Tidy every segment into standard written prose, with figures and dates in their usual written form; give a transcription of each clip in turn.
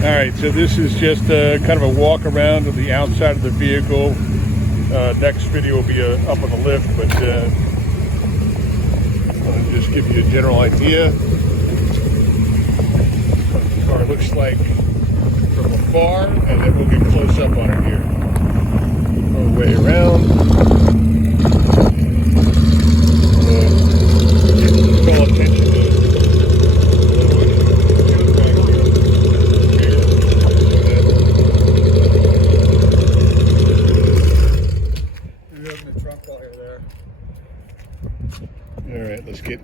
All right, so this is just kind of a walk around of the outside of the vehicle. Next video will be up on the lift, but I'll just give you a general idea what the car looks like from afar, and then we'll get close up on it here. All the way around. Call attention to All right, let's get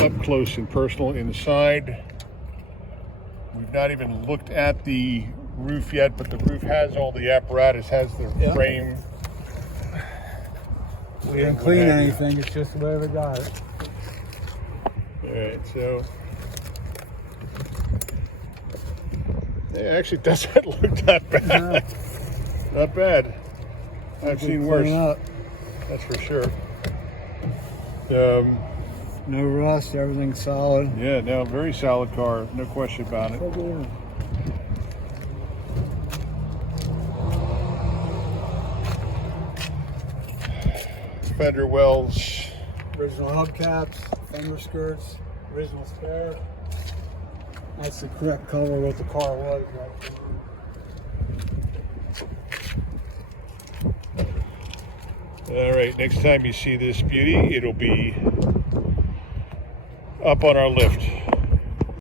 up close and personal inside. We've not even looked at the roof yet, but the roof has all the apparatus, has the frame. We didn't clean anything, it's just the way we got it. All right, so it actually doesn't look that bad. No. Not bad. I've seen worse. Up. That's for sure. No rust, everything's solid. Yeah, no, very solid car, no question about it. Fender wells. Original hubcaps, fender skirts, original spare. That's the correct color what the car was. All right, next time you see this beauty, it'll be up on our lift.